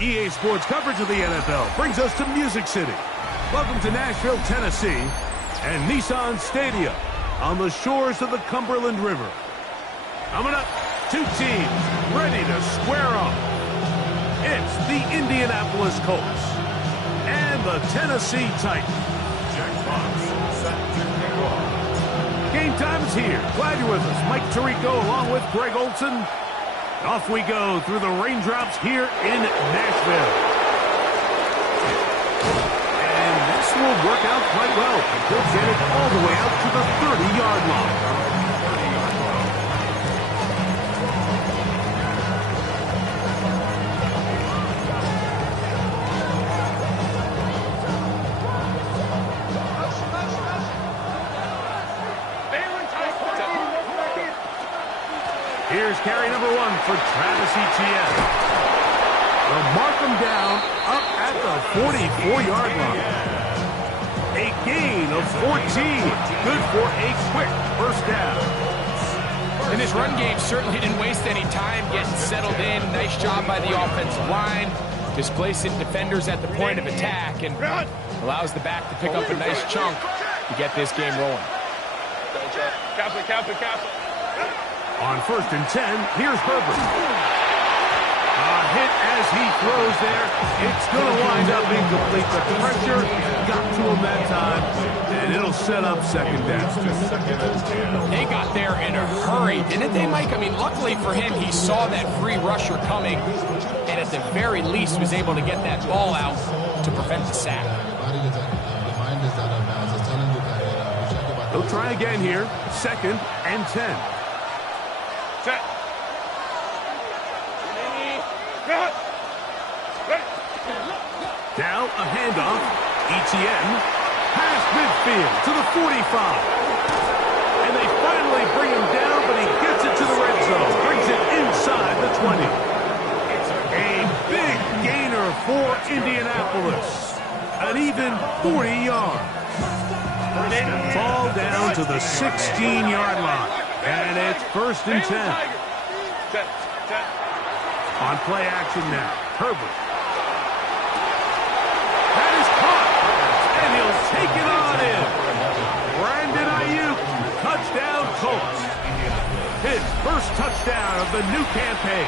EA Sports coverage of the NFL brings us to Music City. Welcome to Nashville, Tennessee, and Nissan Stadium on the shores of the Cumberland River. Coming up, two teams ready to square off. It's the Indianapolis Colts and the Tennessee Titans. Game time is here. Glad you're with us. Mike Tirico along with Greg Olson. Off we go through the raindrops here in Nashville. And this will work out quite well. They'll get it all the way out to the 30-yard line. Here's carry number 1 for Travis Etienne. They'll mark him down up at the 44-yard line. A gain of 14. Good for a quick first down. And this run game certainly didn't waste any time getting settled in. Nice job by the offensive line, displacing defenders at the point of attack, and allows the back to pick up a nice chunk to get this game rolling. On 1st and 10, here's Herbert. A hit as he throws there. It's going to wind up incomplete. The pressure got to him that time, and it'll set up second down. They got there in a hurry, didn't they, Mike? I mean, luckily for him, he saw that free rusher coming, and at the very least was able to get that ball out to prevent the sack. They'll try again here. 2nd and 10. Now a handoff. Etienne. Past midfield to the 45. And they finally bring him down, but he gets it to the red zone. Brings it inside the 20. A big gainer for Indianapolis. An even 40 yards. Ball down to the 16-yard line. And it's 1st and 10. On play action now. Herbert. That is caught. And he'll take it on in. Brandon Ayuk. Touchdown Colts. His first touchdown of the new campaign.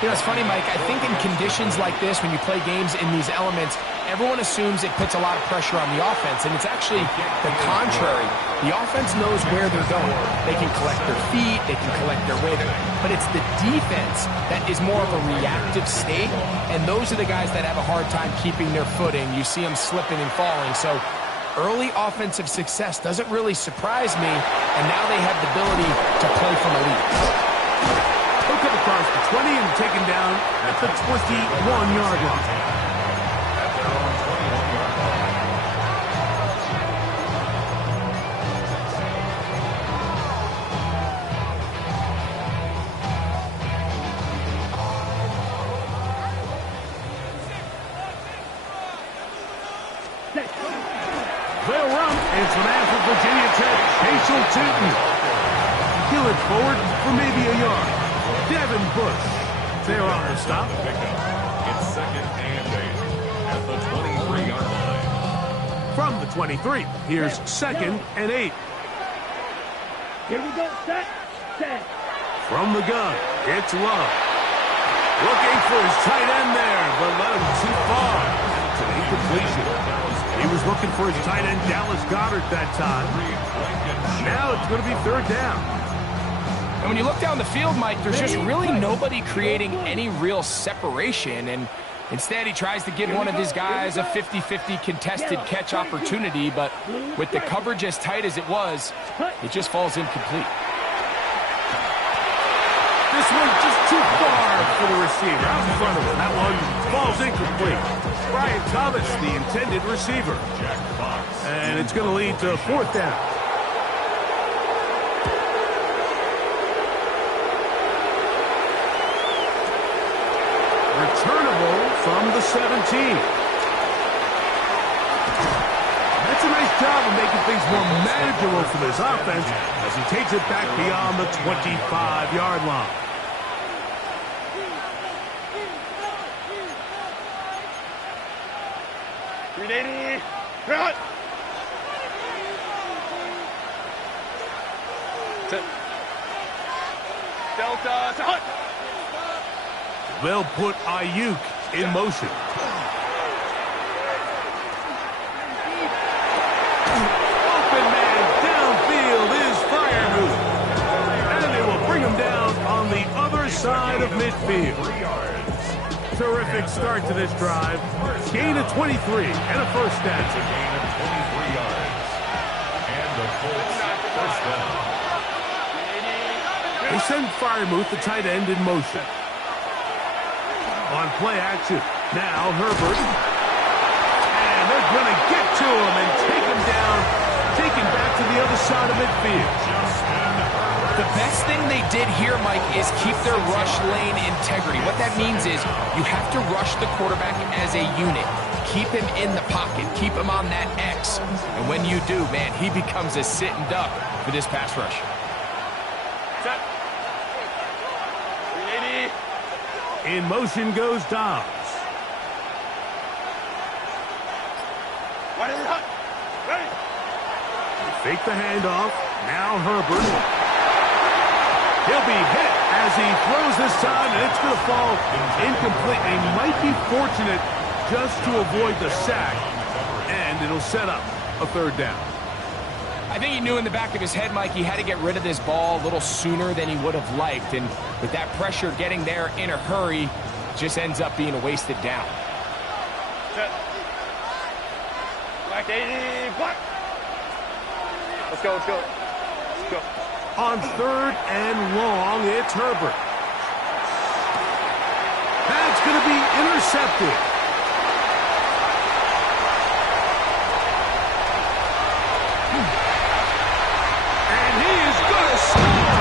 You know, it's funny, Mike. I think in conditions like this, when you play games in these elements, everyone assumes it puts a lot of pressure on the offense, and it's actually the contrary. The offense knows where they're going. They can collect their feet, they can collect their weight, but it's the defense that is more of a reactive state, and those are the guys that have a hard time keeping their footing. You see them slipping and falling, so early offensive success doesn't really surprise me, and now they have the ability to play from a lead. He'll come across the 20 and taken down at the 21-yard line. They'll run, and it's an man from Virginia Tech, Hazel Tootin. Kill it forward for maybe a yard. Devin Bush. They're on the stop. It's 2nd and 8 at the 23-yard line. From the 23, here's 2nd and 8. Here we go, set. From the gun, it's Love. Looking for his tight end there, but let him too far. It's an incompletion. He was looking for his tight end, Dallas Goedert, that time. Now it's going to be 3rd down. And when you look down the field, Mike, there's just really nobody creating any real separation. And instead, he tries to give one of his guys a 50-50 contested catch opportunity. But with the coverage as tight as it was, it just falls incomplete. This one just too far for the receiver. Out in front of him. That one falls incomplete. Brian Thomas, the intended receiver. And it's going to lead to 4th down. Returnable from the 17. That's a nice job of making things more manageable for this offense as he takes it back beyond the 25-yard line. 380. Cut. Delta to hunt. They'll put Ayuk in motion. Open man downfield is Freiermuth. And they will bring him down on the other side of midfield. Terrific start to this drive. Gain of 23 and a first down. It's a gain of 23 yards. And the Colts first down. They send Freiermuth, the tight end, in motion. On play action. Now Herbert. And they're going to get to him and take him down. Take him back to the other side of midfield. The best thing they did here, Mike, is keep their rush lane integrity. What that means is you have to rush the quarterback as a unit. Keep him in the pocket. Keep him on that X. And when you do, man, he becomes a sitting duck for this pass rush. Set. 380. In motion goes Dobbs. What is it? Ready. Fake the handoff. Now Herbert. He'll be hit as he throws this time, and it's going to fall incomplete. They might be fortunate just to avoid the sack, and it'll set up a third down. I think he knew in the back of his head, Mike, he had to get rid of this ball a little sooner than he would have liked. And with that pressure getting there in a hurry, just ends up being a wasted down. Set. Black 80. Black. Let's go, let's go. Let's go. On third and long, it's Herbert. That's going to be intercepted. And he is going to score.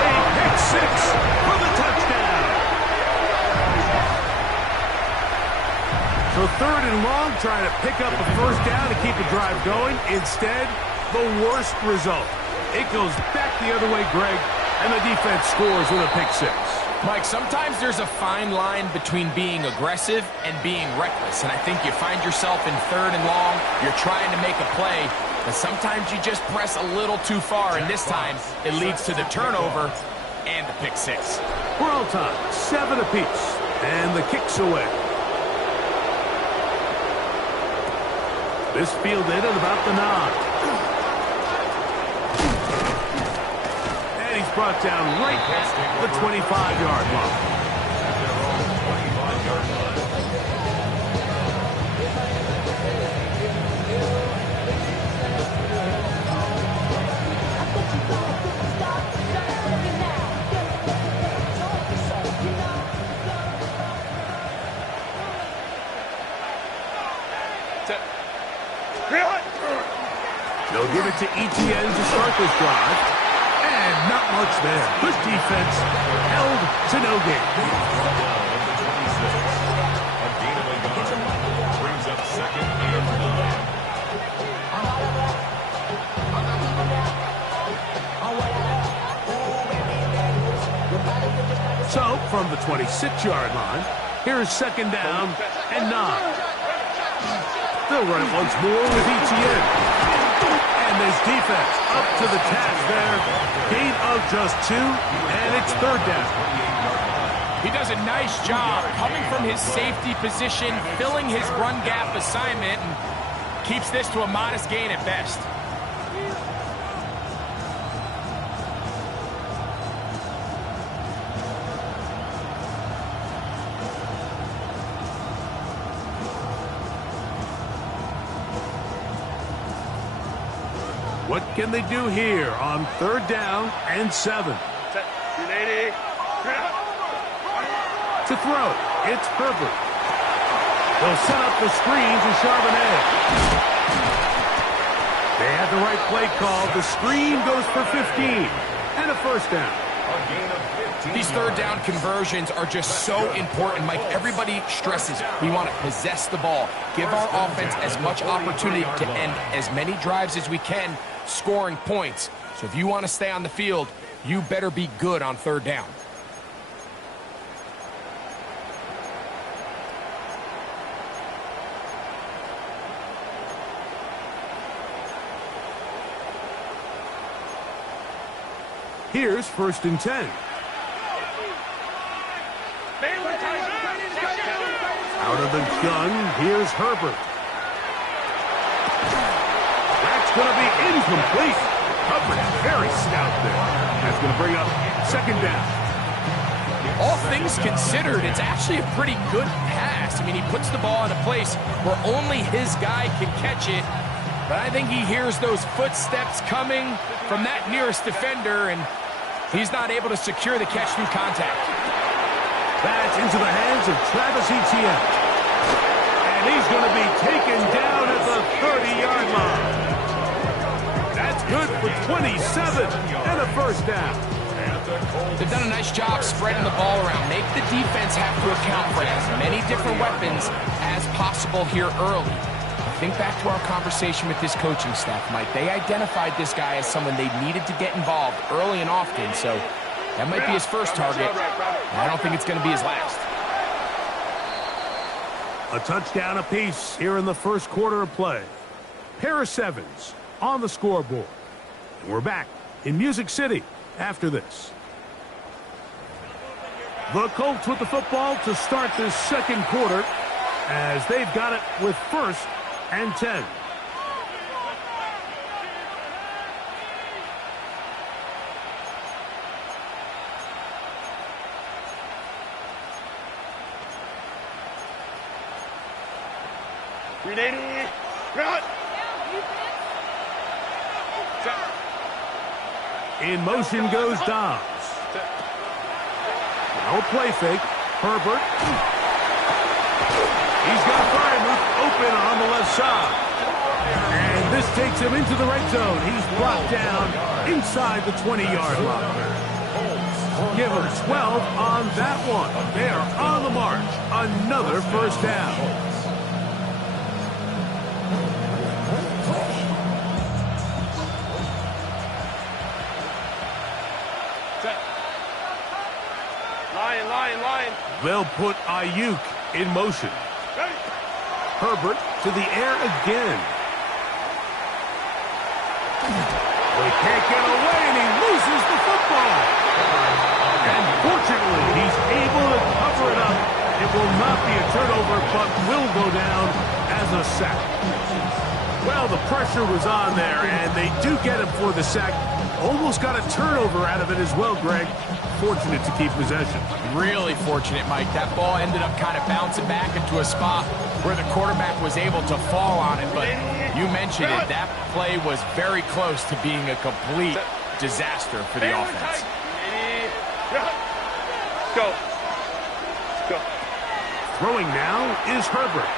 A pick six for the touchdown. So third and long, trying to pick up a first down to keep the drive going. Instead, the worst result. It goes back the other way, Greg, and the defense scores with a pick six. Mike, sometimes there's a fine line between being aggressive and being reckless. And I think you find yourself in third and long, you're trying to make a play, but sometimes you just press a little too far, and this time it leads to the turnover and the pick six. We're all time, 7 apiece, and the kick's away. This fielded at about the 9. He's brought down right at the 25-yard line. They'll give it to Etienne to start this drive. And not much there. Good defense held to no gain. A gain of a yard. Brings up second and 9. So, from the 26-yard line, here's second down and 9. They'll run it once more with Etienne. And this defense up to the task there. Gain of just 2, and it's third down. He does a nice job coming from his safety position, filling his run gap assignment, and keeps this to a modest gain at best. What can they do here on third down and 7? Set. 380. To throw, it's Herbert. They'll set up the screen to Charbonnet. They had the right play call. The screen goes for 15 and a first down. A gain of 15. These third down conversions are just so important, Mike. Everybody stresses we want to possess the ball, give our offense as much opportunity to end as many drives as we can, scoring points. So if you want to stay on the field, you better be good on third down. Here's 1st and 10. Out of the gun, here's Herbert. That's going to be incomplete. Coverage very stout there. That's going to bring up 2nd down. All things considered, it's actually a pretty good pass. I mean, he puts the ball in a place where only his guy can catch it. But I think he hears those footsteps coming from that nearest defender, and he's not able to secure the catch through contact. That's into the hands of Travis Etienne. And he's going to be taken down at the 30-yard line. That's good for 27 and a 1st down. They've done a nice job spreading the ball around. Make the defense have to account for as many different weapons as possible here early. Think back to our conversation with this coaching staff, Mike. They identified this guy as someone they needed to get involved early and often, so that might be his first target. I don't think it's going to be his last. A touchdown apiece here in the 1st quarter of play. Pair of 7s on the scoreboard. And we're back in Music City after this. The Colts with the football to start this 2nd quarter as they've got it with 1st and 10. In motion goes Dobbs. No play fake. Herbert. He's got Freiermuth open on the left side. And this takes him into the red zone. He's brought down inside the 20-yard line. Give him 12 on that one. They are on the march. Another 1st down. Lion. They'll put Ayuk in motion. Herbert to the air again. He can't get away, and he loses the football. And fortunately, he's able to cover it up. It will not be a turnover, but will go down as a sack. Well, the pressure was on there, and they do get him for the sack. Almost got a turnover out of it as well, Greg. Fortunate to keep possession. Really fortunate, Mike. That ball ended up kind of bouncing back into a spot where the quarterback was able to fall on it. But you mentioned it. That play was very close to being a complete disaster for the offense. Go. Throwing now is Herbert.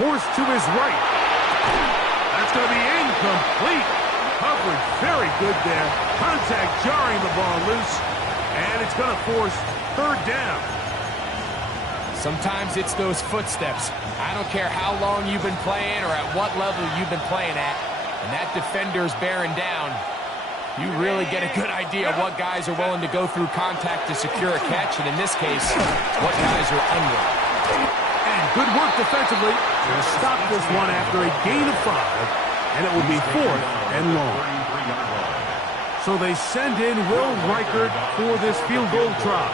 Forced to his right. That's going to be incomplete. Coverage very good there. Contact jarring the ball loose. And it's going to force 3rd down. Sometimes it's those footsteps. I don't care how long you've been playing or at what level you've been playing at. And that defender's bearing down. You really get a good idea of what guys are willing to go through contact to secure a catch. And in this case, what guys are unwilling. And good work defensively to stop this one after a gain of 5. And it will be 4th and long. So they send in Will Reichert for this field goal try.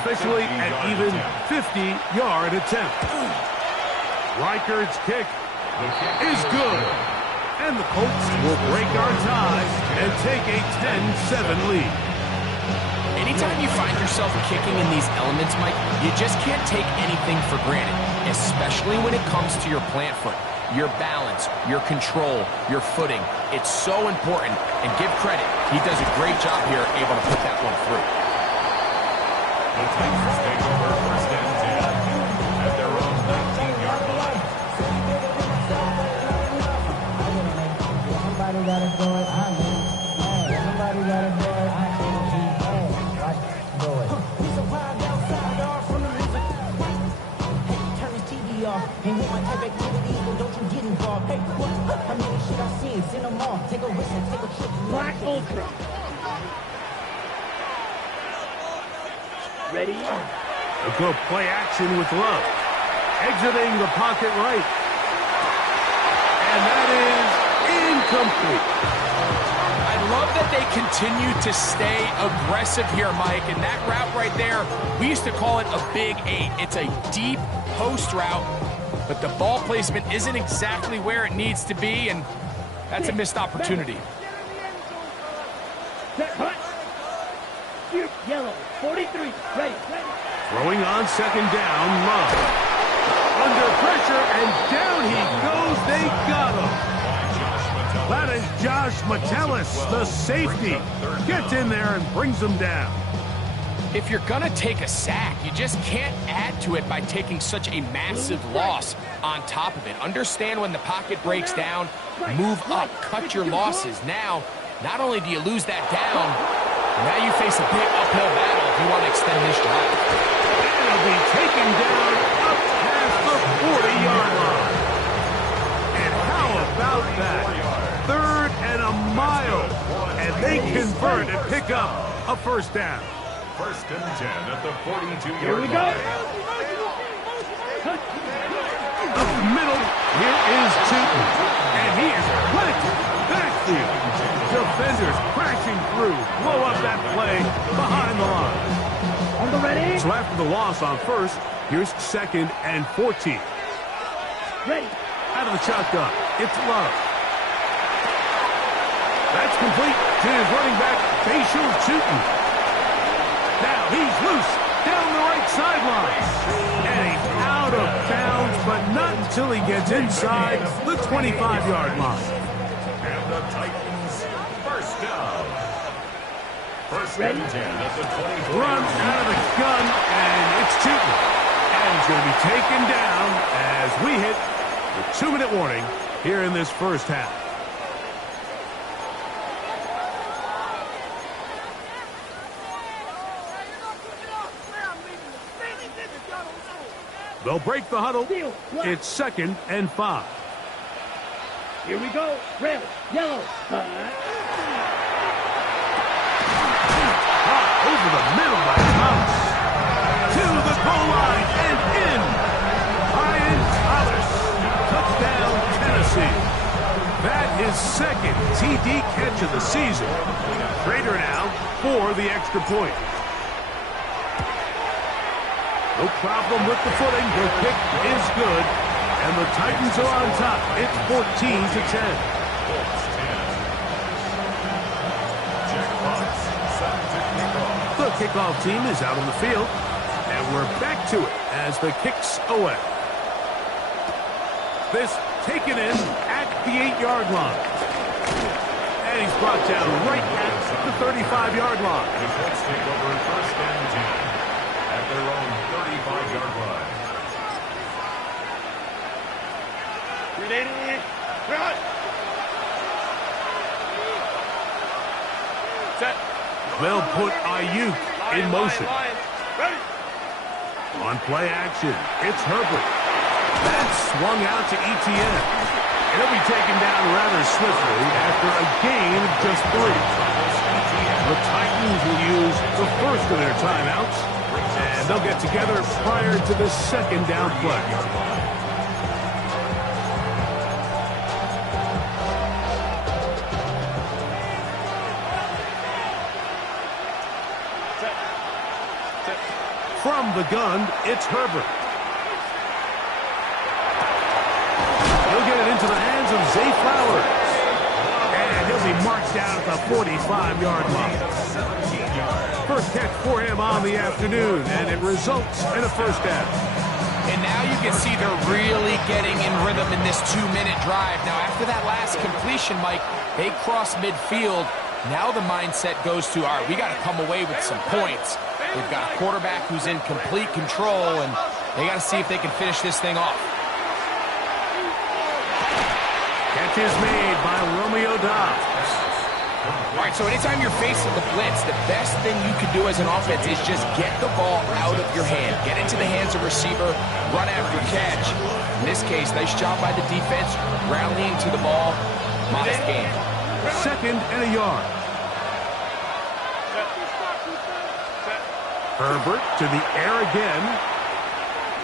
Officially an even 50-yard attempt. Reichert's kick is good. And the Colts will break our tie and take a 10-7 lead. Anytime you find yourself kicking in these elements, Mike, you just can't take anything for granted, especially when it comes to your plant foot, your balance, your control, your footing. It's so important, and give credit. He does a great job here able to put that one through. The Texans take over 1st and 10 at their own 19-yard line. Somebody gotta do it. Somebody gotta do it. Watch do it. We survived outside off from the music. Hey, turn this TV off. Ain't with my type activities, but don't you get involved. Hey, what? How many shit I seen? Send them off. Take a risk and take a trip. Black Ultra. Ready? A good play action with Love. Exiting the pocket right. And that is incomplete. I love that they continue to stay aggressive here, Mike. And that route right there, we used to call it a big 8. It's a deep post route, but the ball placement isn't exactly where it needs to be, and that's a missed opportunity. Yellow, 43, ready. Throwing on second down, Love. Under pressure, and down he goes. They got him. That is Josh Metellus, the safety. Gets in there and brings him down. If you're going to take a sack, you just can't add to it by taking such a massive loss on top of it. Understand when the pocket breaks down, move up, cut your losses. Now, not only do you lose that down, now you face a big uphill battle if you want to extend this drive. And it'll be taken down up past the 40-yard line. And how about that? 3rd and a mile. And they convert and pick up a first down. 1st and 10 at the 42-yard line. Here we go. Up the middle, here is Tootin. And he is planted backfield. Defenders crashing through, blow up that play behind the line. On the ready. So after the loss on 1st, here's 2nd and 14. Ready. Out of the shotgun, it's Love. That's complete to his running back, Facial Tootin. Now he's loose down the right sideline. And he's out of bounds, but not until he gets inside the 25-yard line. And the Titans, first down. 1st and 10 at the 24. Run out of the gun, and it's Tootin. And he's going to be taken down as we hit the 2-minute warning here in this first half. They'll break the huddle. It's 2nd and 5. Here we go. Red, yellow. Over the middle by Thomas. To the goal line and in. Ryan Thomas. Touchdown, Tennessee. That is 2nd TD catch of the season. Trader now for the extra point. No problem with the footing. The kick is good. And the Titans are on top. It's 14-10. The kickoff team is out on the field. And we're back to it as the kick's away. This taken in at the 8-yard line. And he's brought down right at the 35-yard line. The Colts take over 1st and 10 at their own 35-yard line. Set. They'll put Ayuk in motion. Ready. On play action, it's Herbert. That's swung out to ETN. He'll be taken down rather swiftly after a gain of just 3. The Titans will use the first of their timeouts, and they'll get together prior to the 2nd down play. From the gun, it's Herbert. He'll get it into the hands of Zay Flowers. And he'll be marked down at the 45-yard line. First catch for him on the afternoon, and it results in a first down. And now you can see they're really getting in rhythm in this 2-minute drive. Now, after that last completion, Mike, they cross midfield. Now the mindset goes to, all right, we got to come away with some points. They've got a quarterback who's in complete control, and they got to see if they can finish this thing off. Catch is made by Romeo Dobbs. All right, so anytime you're facing the blitz, the best thing you can do as an offense is just get the ball out of your hand. Get into the hands of receiver, run after catch. In this case, nice job by the defense, rallying to the ball. Modest game. 2nd and a yard. Herbert to the air again.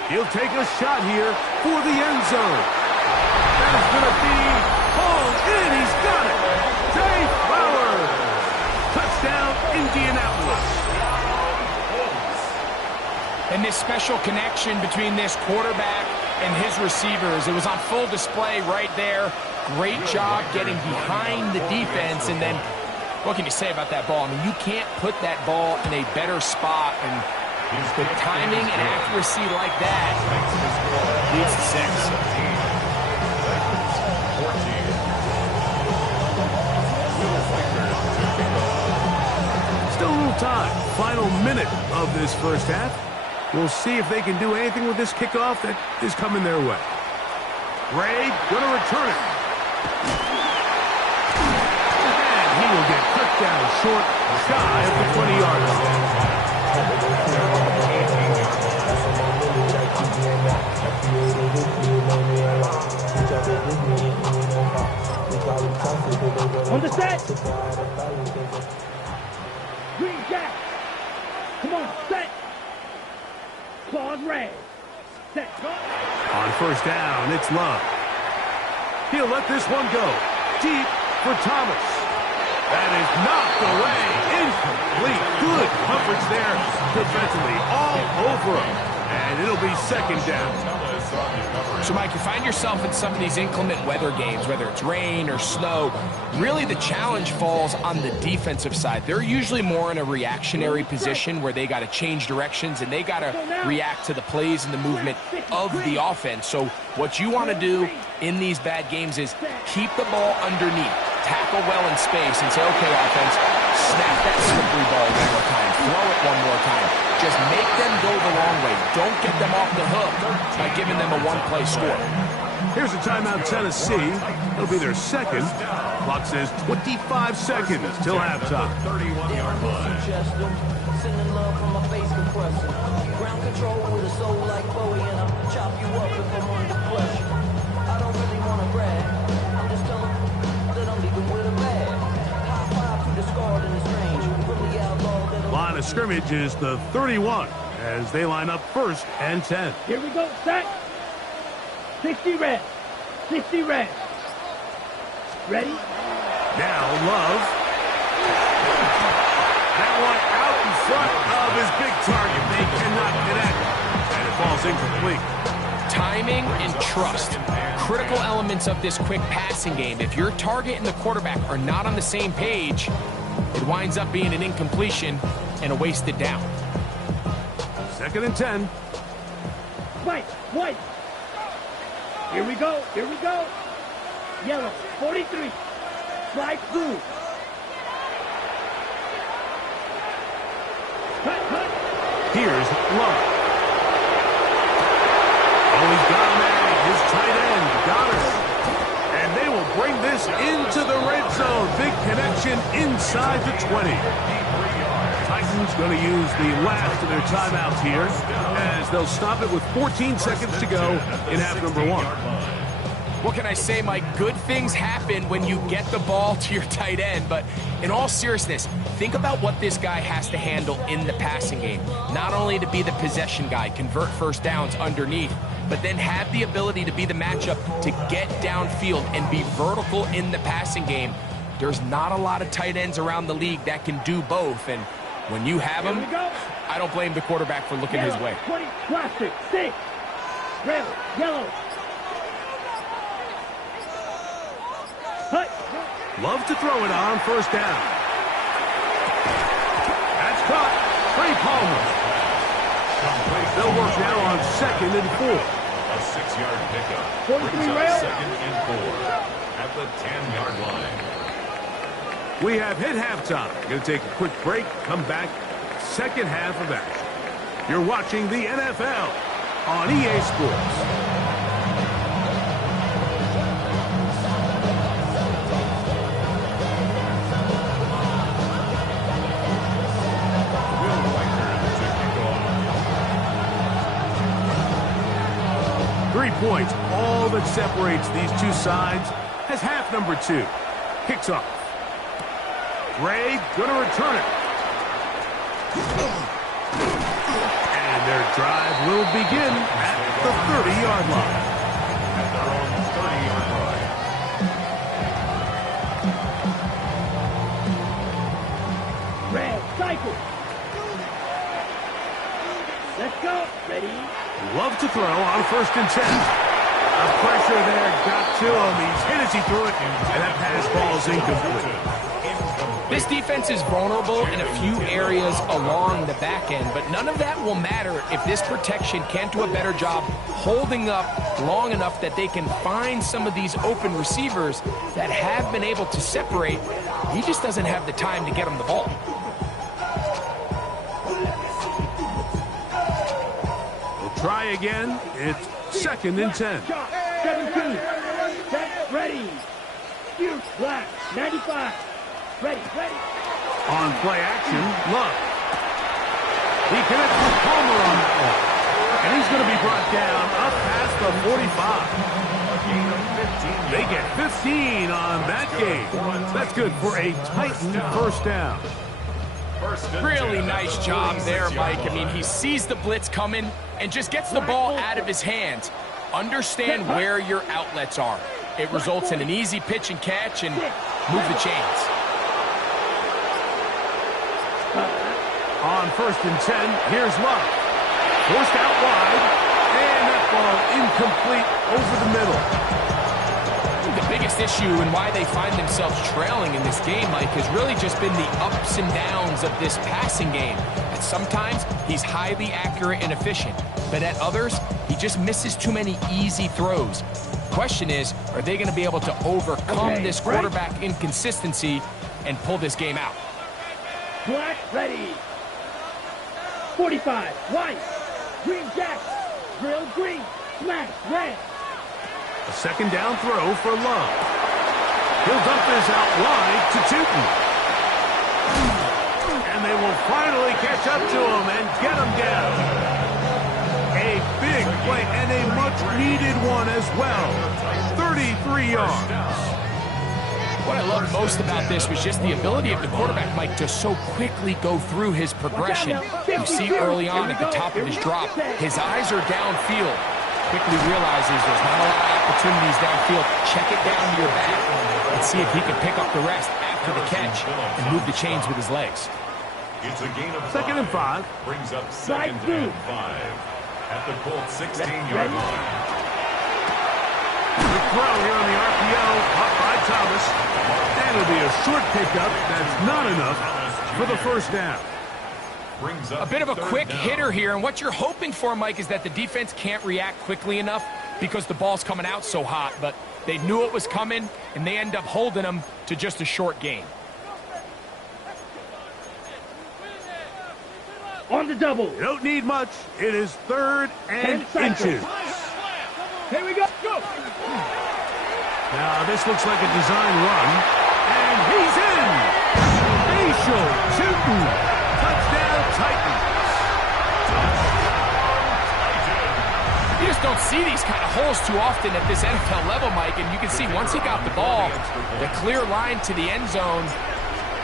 He'll take a shot here for the end zone. That is going to be hauled in. He's got it. Zay Flowers. And this special connection between this quarterback and his receivers, it was on full display right there. Great job getting behind the defense, and then what can you say about that ball? I mean, you can't put that ball in a better spot, and the timing and accuracy like that leads to 6. Still a little time. Final minute of this first half. We'll see if they can do anything with this kickoff that is coming their way. Ray going to return it. And he will get cut down short, shy of the 20-yard line. On the set. Green Jack. Come on, set. Claws red. Set. On first down, it's Love. He'll let this one go. Deep for Thomas. That is knocked away. Incomplete. Good coverage there defensively. All over him. And it'll be second down. So, Mike, you find yourself in some of these inclement weather games, whether it's rain or snow, really the challenge falls on the defensive side. They're usually more in a reactionary position where they got to change directions and they got to react to the plays and the movement of the offense. So what you want to do in these bad games is keep the ball underneath, tackle well in space, and say, okay, offense, snap that slippery ball one more time, throw it one more time. Just make them go the long way. Don't get them off the hook by giving them a one-play score. Here's a timeout, Tennessee. It'll be their second. Clock says 25 seconds till halftime. 31-yard line. Sending love from my face compressor. Ground control with a soul like Bowie, and I'll chop you up if I'm under pressure. I don't really want to brag. I'm just telling that I'm leaving with a bag. High five to the scarred and the strange. From the outlaw that Line of scrimmage is the 31 as they line up first and 10. Here we go, set. 60 red. 60 red. Ready? Now Love. That one out in front of his big target. They cannot connect. And it falls incomplete. Timing and trust. Critical elements of this quick passing game. If your target and the quarterback are not on the same page, it winds up being an incompletion and a wasted down. Second and 10. White, white. Here we go, here we go. Yellow, 43. Slide through. Cut, cut. Here's Love. Oh, he's got him at his tight end, Goddard. And they will bring this into the red zone. Big connection inside the 20. Titans going to use the last of their timeouts here as they'll stop it with 14 seconds to go in half number 1. What can I say, Mike? Good things happen when you get the ball to your tight end, but in all seriousness, think about what this guy has to handle in the passing game. Not only to be the possession guy, convert first downs underneath, but then have the ability to be the matchup to get downfield and be vertical in the passing game. There's not a lot of tight ends around the league that can do both, and when you have them, I don't blame the quarterback for looking his way. 20, plastic, 6. Red, yellow. Cut. Love to throw it on first down. That's caught. Trey Palmer. They'll work now on second and 4. A 6-yard pickup. 43 Brings up rail. second and 4 at the 10-yard line. We have hit halftime. Going to take a quick break, come back, second half of action. You're watching the NFL on EA Sports. 3 points, all that separates these two sides, as half number 2 kicks off. Gray going to return it. And their drive will begin at the 30-yard line. At their own 30-yard line. Red, cycle. Let's go. Ready? Love to throw on 1st and 10. The pressure there got to him. He's hit as he threw it, and that pass ball's incomplete. This defense is vulnerable in a few areas along the back end, but none of that will matter if this protection can't do a better job holding up long enough that they can find some of these open receivers that have been able to separate. He just doesn't have the time to get them the ball. We'll try again. It's 2nd and 10. 17. Set. Ready. Shoot. Black. 95. Ready. On play action, Love. He connects with Palmer on that one. And he's going to be brought down up past the 45. They get 15 on that game. That's good for a Titan 1st down. Really nice job there, Mike. I mean, he sees the blitz coming and just gets the ball out of his hands. Understand where your outlets are. It results in an easy pitch and catch and move the chains. On 1st and 10, here's Love. Forced out wide, and that ball incomplete over the middle. I think the biggest issue and why they find themselves trailing in this game, Mike, has really just been the ups and downs of this passing game. At sometimes, he's highly accurate and efficient, but at others, he just misses too many easy throws. The question is, are they going to be able to overcome this quarterback inconsistency and pull this game out? Black. Ready. 45. White. Green jack. Drill green. Smash. Red. A 2nd down throw for Love. He'll dump this out wide to Tootin. And they will finally catch up to him and get him down. A big play and a much-needed one as well. 33 yards. What I love most about this was just the ability of the quarterback, Mike, to so quickly go through his progression. You see early on at the top of his drop, his eyes are downfield. Quickly realizes there's not a lot of opportunities downfield. Check it down to your back and see if he can pick up the rest after the catch and move the chains with his legs. It's a gain of 2nd and 5. Brings up 2nd and 5 at the Colts 16-yard line. Good throw here on the RPO, caught by Thomas. And it'll be a short pickup. That's not enough for the 1st down. A bit of a quick hitter here, and what you're hoping for, Mike, is that the defense can't react quickly enough because the ball's coming out so hot, but they knew it was coming, and they end up holding them to just a short gain. On the double. You don't need much. It is 3rd and inches. Here we go. Go. Now, this looks like a design run, and he's in! Facial Tootin! Touchdown, Titans! You just don't see these kind of holes too often at this NFL level, Mike, and you can see once he got the ball, the clear line to the end zone,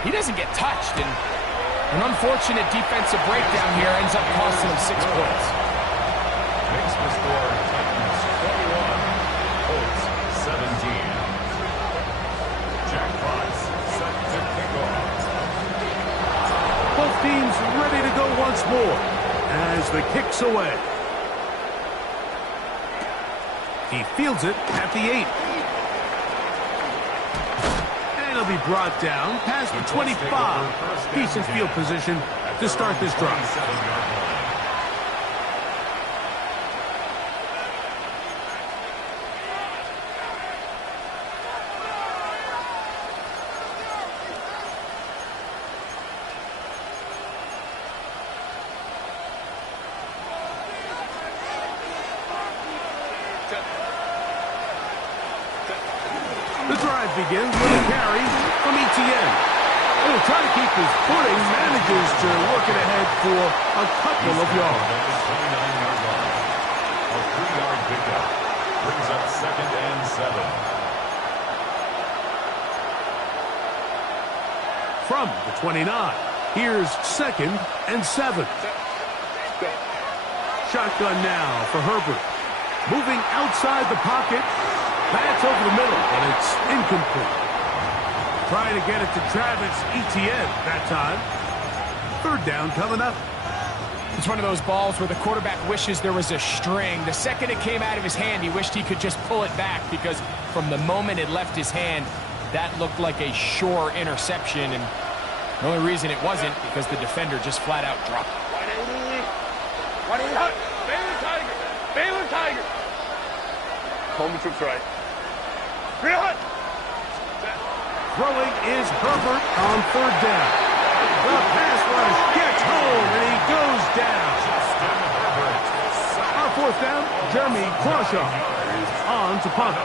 he doesn't get touched, and an unfortunate defensive breakdown here ends up costing him 6 points. Makes the score Titans 21, Colts 17. Jackpots set to kick off. Both teams ready to go once more as the kick's away. He fields it at the 8. And he'll be brought down past the 25. Decent field position to start this drive. The drive begins with a carry from Etienne. And he'll try to keep his footing, manages to work it ahead for a couple of yards. A 29-yard line. A 3-yard pickup brings up 2nd and 7. From the 29, here's 2nd and 7. Shotgun now for Herbert. Moving outside the pocket. That's over the middle, but it's incomplete. Trying to get it to Travis Etienne that time. 3rd down coming up. It's one of those balls where the quarterback wishes there was a string. The second it came out of his hand, he wished he could just pull it back because from the moment it left his hand, that looked like a sure interception. And the only reason it wasn't because the defender just flat out dropped it. Baylor Tiger! Baylor Tiger! Home troops right. Throwing is Herbert on third down. The pass rush gets home, and he goes down. On fourth down, Jeremy Crawshaw is on to punt.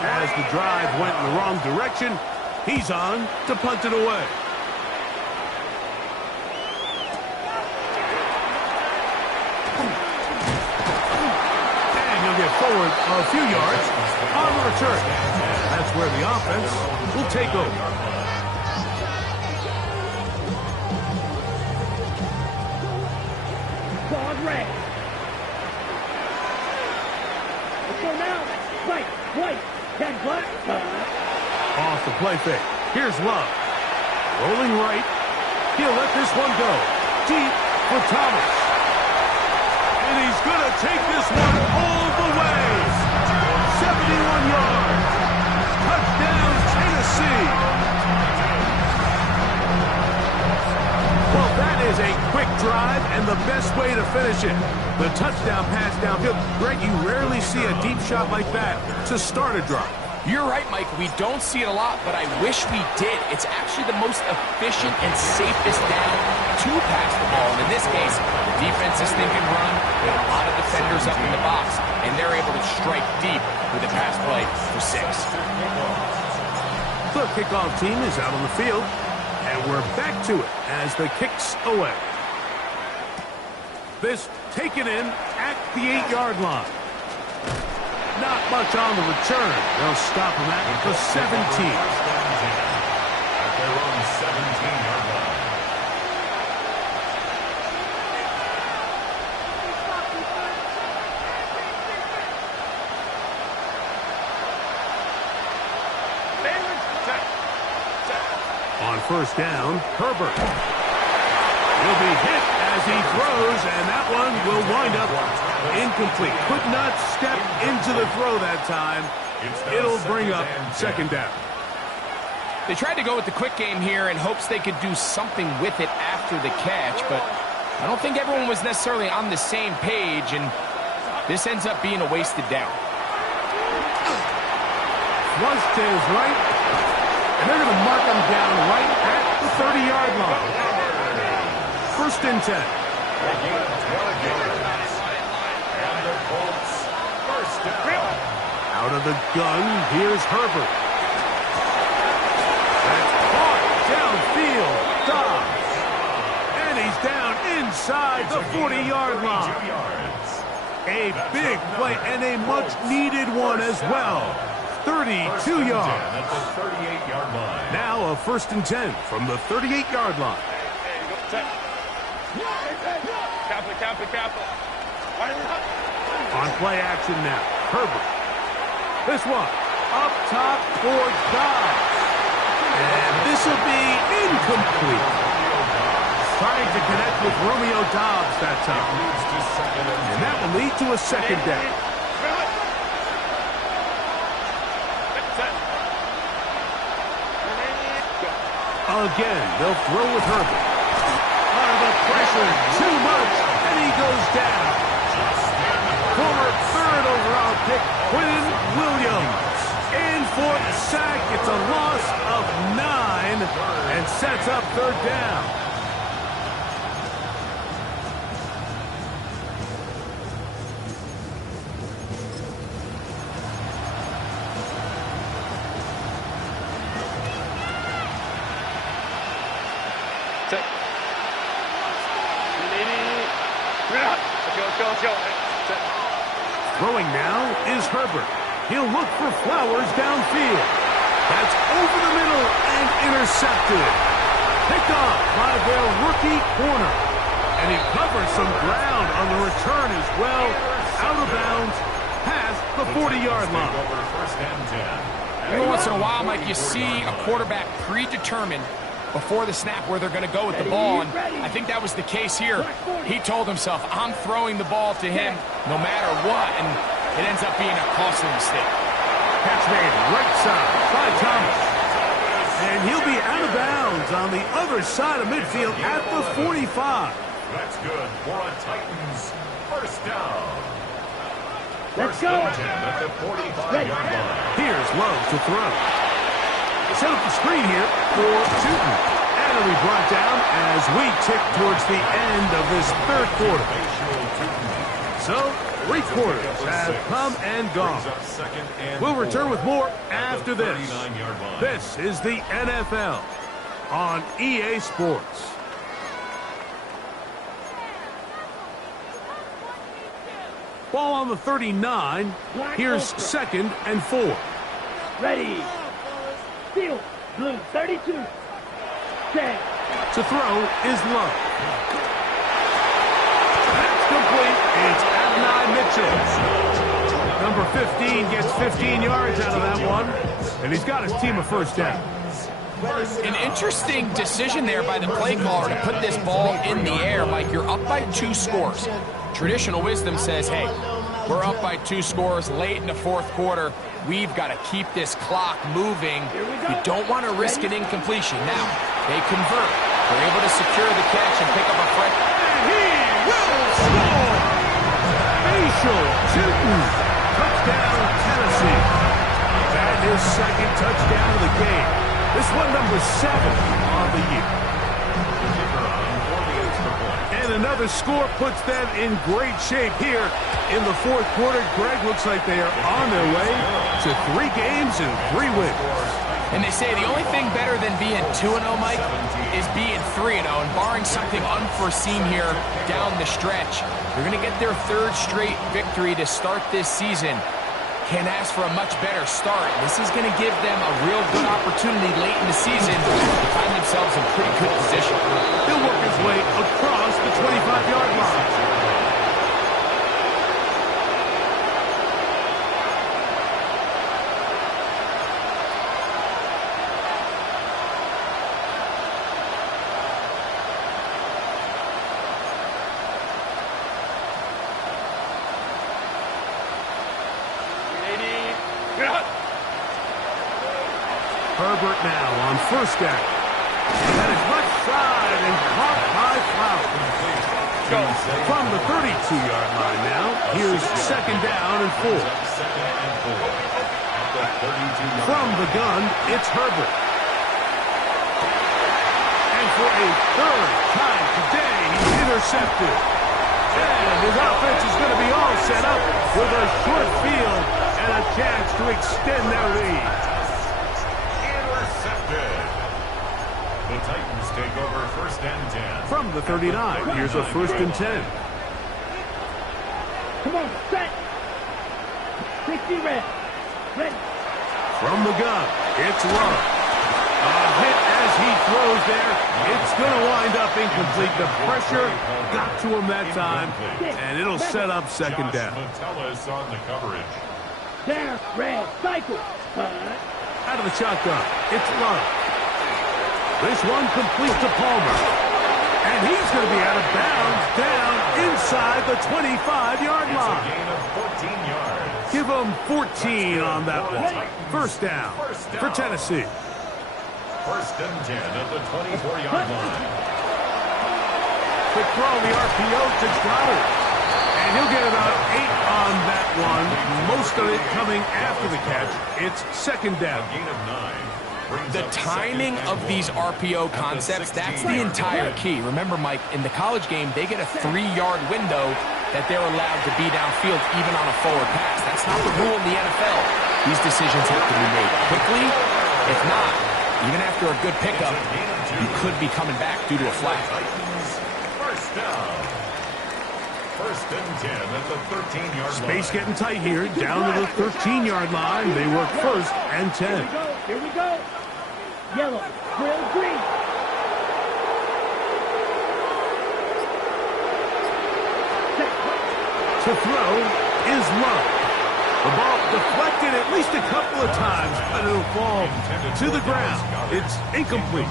As the drive went in the wrong direction, he's on to punt it away. And he'll get forward a few yards on the return. That's where the offense will take over. Guard red. Let's go now. White. That black. Off the play fake. Here's Love. Rolling right. He'll let this one go. Deep for Thomas. And he's going to take this one all the way. 71 yards. Touchdown, Tennessee. Well, that is a quick drive and the best way to finish it. The touchdown pass downfield. Greg, you rarely see a deep shot like that to start a drive. You're right, Mike. We don't see it a lot, but I wish we did. It's actually the most efficient and safest down to pass the ball. And in this case, the defense is thinking run. They have a lot of defenders up in the box, and they're able to strike deep with a pass play for 6. The kickoff team is out on the field, and we're back to it as the kick's away. This taken in at the 8-yard line. Not much on the return. They'll stop him at the 17. At their own 17-yard line. On first down, Herbert. He'll be hit as he throws, and that one will wind up incomplete. Could not step into the throw that time. It'll bring up second down. They tried to go with the quick game here in hopes they could do something with it after the catch, but I don't think everyone was necessarily on the same page, and this ends up being a wasted down. Flush to his right, and they're going to mark him down right at the 30-yard line. First and 10. Out of the gun, here's Herbert. That's caught downfield. Dobbs. And he's down inside the 40-yard line. A big play and a much-needed one as well. 32 yards. Now a first and 10 from the 38-yard line. On play action now, Herbert. This one, up top towards Dobbs. And this will be incomplete. Trying to connect with Romeo Dobbs that time. And that will lead to a second down. Again, they'll throw with Herbert. Under the pressure, too much, and he goes down. Former third overall pick, Quinn Williams. In for the sack. It's a loss of 9 and sets up third down. Throwing now is Herbert. He'll look for Flowers downfield. That's over the middle and intercepted. Picked off by their rookie corner. And he covers some ground on the return as well. Out of bounds past the 40-yard line. Every once in a while, Mike, you see a quarterback predetermined before the snap where they're going to go with the ball, and I think that was the case here. He told himself, I'm throwing the ball to him no matter what, and it ends up being a costly mistake. Catch made right side by Thomas. And he'll be out of bounds on the other side of midfield at the 45. That's good for a Titans first down. Let's go. At the 45-yard line. Here's Love to throw. Set up the screen here for Tootin. And it'll be brought down as we tick towards the end of this third quarter. So, 3 quarters have come and gone. We'll return with more after this. This is the NFL on EA Sports. Ball on the 39. Here's 2nd and 4. Ready. Field. Blue 32. Set. To throw is Love. That's complete. It's Adonai Mitchell. Number 15 gets 15 yards out of that one. And he's got his team a first down. An interesting decision there by the play caller to put this ball in the air. Mike, you're up by 2 scores. Traditional wisdom says, hey, we're up by 2 scores late in the 4th quarter. We've got to keep this clock moving. You don't want to risk an incompletion. Now, they convert. They're able to secure the catch and pick up a front. And he will score! Facial Tootin. Touchdown, Tennessee. That is 2nd touchdown of the game. This one number 7 on the year. And another score puts them in great shape here in the 4th quarter. Greg, looks like they are on their way to 3 games and 3 wins. And they say the only thing better than being 2-0, Mike, is being 3-0. And barring something unforeseen here down the stretch, they're going to get their 3rd straight victory to start this season. Can ask for a much better start. This is going to give them a real good opportunity late in the season to find themselves in pretty good position. He'll work his way across the 25-yard line. Herbert now on 1st down. That is left side and caught by Flowers. From the 32-yard line now, here's 2nd down and 4. From the gun, it's Herbert. And for a 3rd time today, he's intercepted. And his offense is going to be all set up with a short field and a chance to extend their lead. The Titans take over 1st and 10. From the 39, here's a 1st and 10. Come on, set. 60 red. Ready. From the gun, it's Love. A hit as he throws there. It's going to wind up incomplete. The pressure got to him that time, and it'll set up 2nd down. Metellus on the coverage. Down, red, cycle. Out of the shotgun, it's Love. This one complete to Palmer. And he's going to be out of bounds down inside the 25-yard line. It's a gain of 14 yards. Give him 14 on that one. First down for Tennessee. 1st and 10 at the 24-yard line. Quick throw, the RPO to Goddard. And he'll get about 8 on that one. Most of it coming after the catch. It's 2nd down. A gain of 9. The timing of these RPO concepts, that's the entire key. Remember, Mike, in the college game, they get a 3-yard window that they're allowed to be downfield even on a forward pass. That's not the rule in the NFL. These decisions have to be made quickly. If not, even after a good pickup, you could be coming back due to a flag. First down. 1st and 10 at the 13-yard line. Space getting tight here, down to the 13-yard line. They work 1st and 10. Here we go. Yellow, grill, green. To throw is Love. The ball deflected at least a couple of times, but it'll fall to the ground. It's incomplete.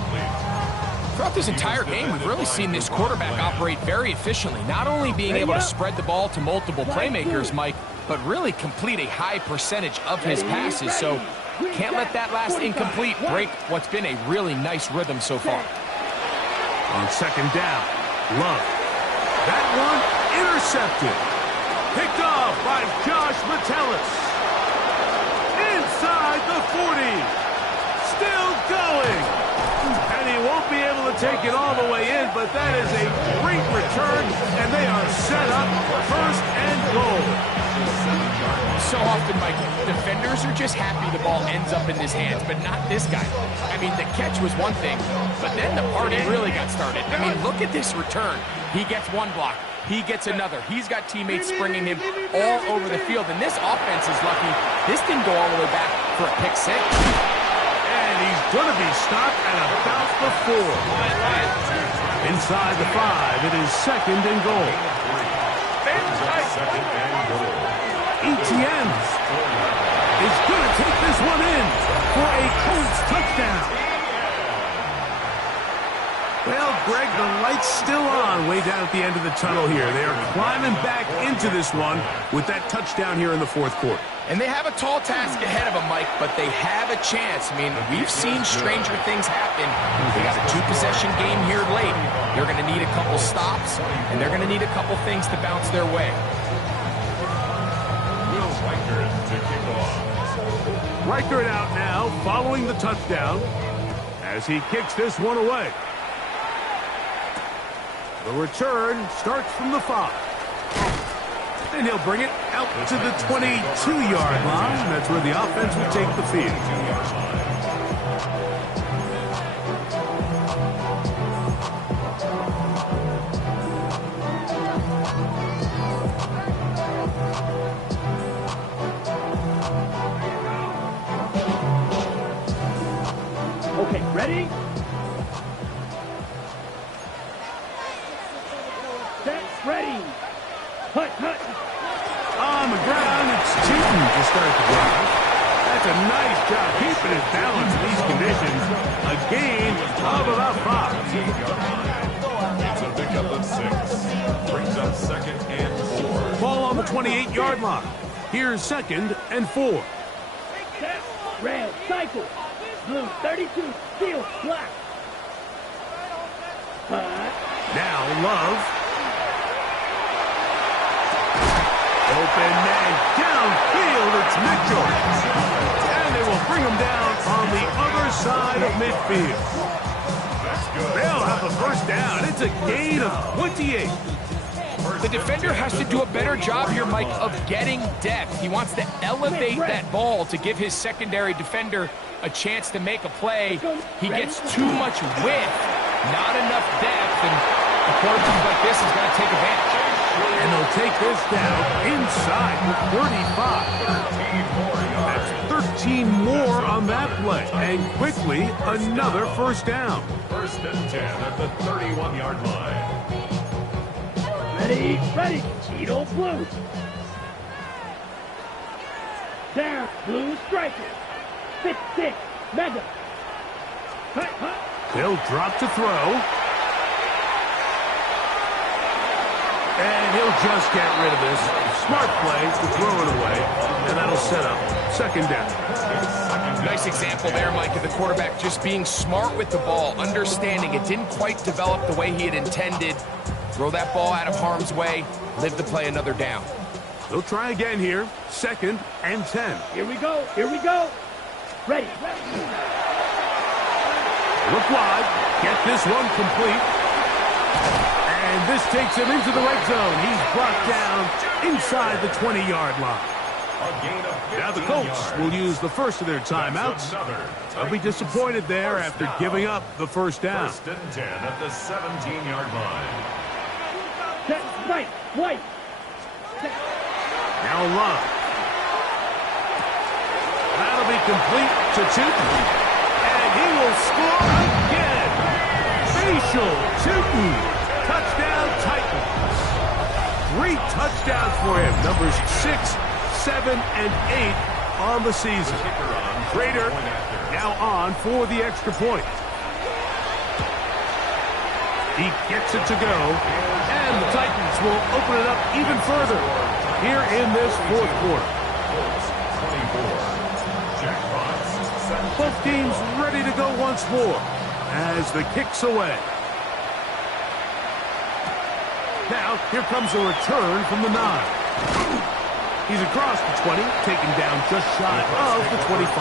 Throughout this entire game, we've really seen this quarterback operate very efficiently, not only being able to spread the ball to multiple playmakers, Mike, but really complete a high percentage of his passes. So can't let that last incomplete break what's been a really nice rhythm so far. On second down, Love. That one intercepted. Picked off by Josh Metellus. Inside the 40. Still going. And he won't be able to take it all the way in, but that is a great return, and they are set up for first and goal. So often, Mike, defenders are just happy the ball ends up in his hands, but not this guy. I mean, the catch was one thing, but then the party really got started. I mean, look at this return. He gets one block. He gets another. He's got teammates springing him all over the field, and this offense is lucky. This didn't go all the way back for a pick six. And he's going to be stopped at about the 4. Inside the 5, it is second and goal. Etienne is going to take this one in for a Colts touchdown. Well, Greg, the light's still on way down at the end of the tunnel here. They are climbing back into this one with that touchdown here in the fourth quarter. And they have a tall task ahead of them, Mike, but they have a chance. I mean, we've seen stranger things happen. They got a 2-possession game here late. They're going to need a couple stops, and they're going to need a couple things to bounce their way. Reichert out now, following the touchdown, as he kicks this one away. The return starts from the 5. And he'll bring it out to the 22-yard line. That's where the offense will take the field. Okay, ready? Set, ready. Hut, hut. On the ground, it's Tootin to start the drive. That's a nice job keeping his balance in these conditions. A gain of about 5. It's a pickup of 6. Brings up second and 4. Ball on the 28-yard line. Here's second and 4. Set, red, cycle. Blue, 32, steel, black. Now Love. Open man downfield, it's Mitchell. And they will bring him down on the other side of midfield. They'll have the first down. It's a gain of 28. The defender has to do a better job here, Mike, of getting depth. He wants to elevate that ball to give his secondary defender a chance to make a play. He gets too much width, not enough depth, and a quarterback like this is going to take advantage. And they'll take this down inside the 35. That's 13 more on that play. And quickly, another first down. First and 10 at the 31-yard line. Ready, ready. Cheeto Blue. Down, Blue striker. 6-6, mega. Hut, hut. They'll drop to throw. And he'll just get rid of this. Smart play to throw it away. And that'll set up second down. Nice example there, Mike, of the quarterback just being smart with the ball, understanding it didn't quite develop the way he had intended. Throw that ball out of harm's way, live to play another down. They'll try again here. Second and 10. Here we go, here we go. Ready. Look wide. Get this one complete. And this takes him into the red zone. He's brought down inside the 20-yard line. Now the Colts will use the first of their timeouts. They'll be disappointed there after giving up the first down. First and 10 at the 17-yard line. Set, right, white. Now Love. That'll be complete to Tootin. And he will score again. Facial Tootin. Touchdown Titans. 3 touchdowns for him. Numbers 6, 7, and 8 on the season. Prater now on for the extra point. He gets it to go, and the Titans will open it up even further here in this fourth quarter. Both teams ready to go once more as the kick's away. Now, here comes a return from the 9. He's across the 20, taken down just shy of the 25.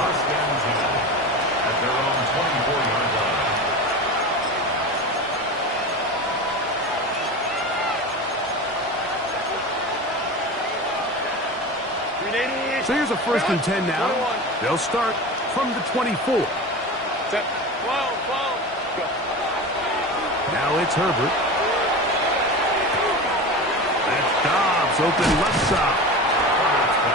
At their own 24-yard line. So here's a 1st and 10 now. They'll start from the 24. Now it's Herbert. That's Dobbs, open left side.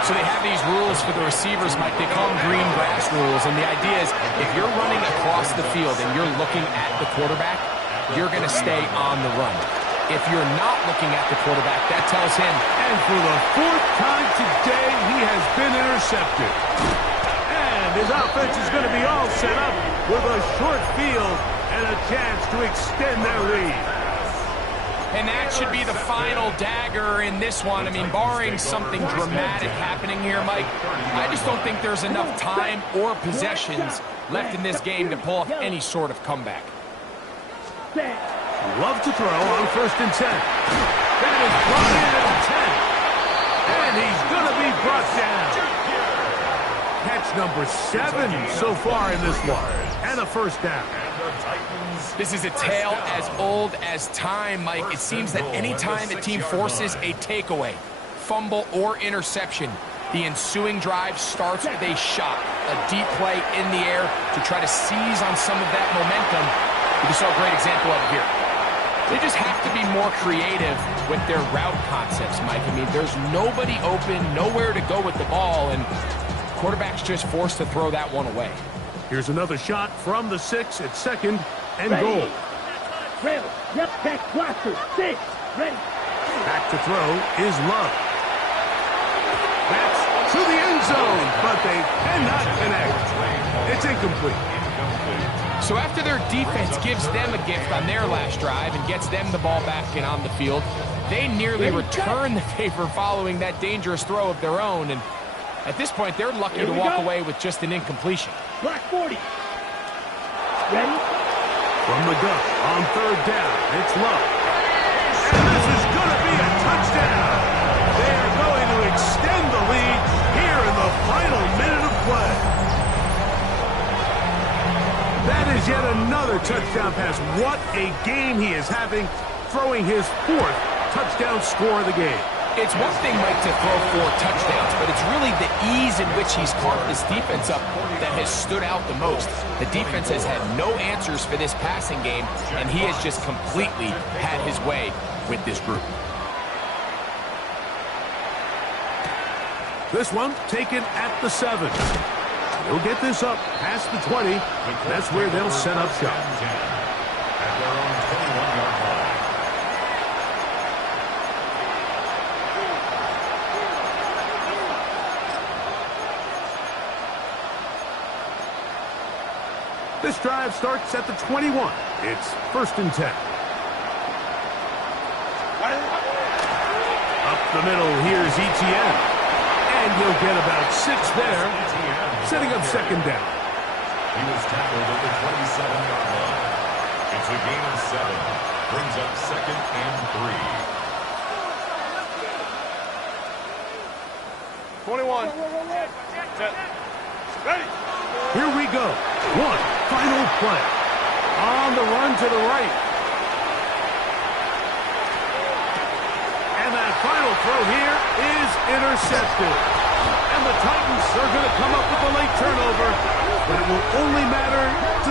So they have these rules for the receivers, Mike. They call them green grass rules. And the idea is if you're running across the field and you're looking at the quarterback, you're going to stay on the run. If you're not looking at the quarterback, that tells him. And for the 4th time today, he has been intercepted. And his offense is going to be all set up with a short field and a chance to extend their lead. And that should be the final dagger in this one. I mean, barring something dramatic happening here, Mike, I just don't think there's enough time or possessions left in this game to pull off any sort of comeback. Love to throw on 1st and 10. That is brought in at the 10. And he's going to be brought down. Catch number 7 so far in this one. And a 1st down. This is a tale as old as time, Mike. It seems that any time a team forces a takeaway, fumble, or interception, the ensuing drive starts with a shot, a deep play in the air to try to seize on some of that momentum. We just saw a great example of it here. They just have to be more creative with their route concepts, Mike. I mean, there's nobody open, nowhere to go with the ball, and quarterback's just forced to throw that one away. Here's another shot from the 6 at 2nd and goal. Ready. Yep, back blocker. 6. Ready. Back to throw is Love. That's to the end zone, but they cannot connect. It's incomplete. So after their defense gives them a gift on their last drive and gets them the ball back and on the field, they nearly return the favor following that dangerous throw of their own. And at this point, they're lucky to walk away with just an incompletion. Block 40. Ready? From the gun on 3rd down, it's Love. And this is going to be a touchdown. They are going to extend the lead here in the final minute of play. That is yet another touchdown pass. What a game he is having, throwing his 4th touchdown score of the game. It's one thing, Mike, to throw 4 touchdowns, but it's really the ease in which he's carved this defense up that has stood out the most. The defense has had no answers for this passing game, and he has just completely had his way with this group. This one taken at the 7. He'll get this up past the 20. That's where they'll set up shop. At their own 21-yard line. This drive starts at the 21. It's 1st and 10. Up the middle, here's ETN. And he'll get about 6 there, setting up 2nd down. He was tackled at the 27-yard line. It's a gain of 7. Brings up 2nd and 3. 21. Set. Ready. Here we go. One final play. On the run to the right. And that final throw here is intercepted. And the Titans are going to come up with a late turnover, but it will only matter to the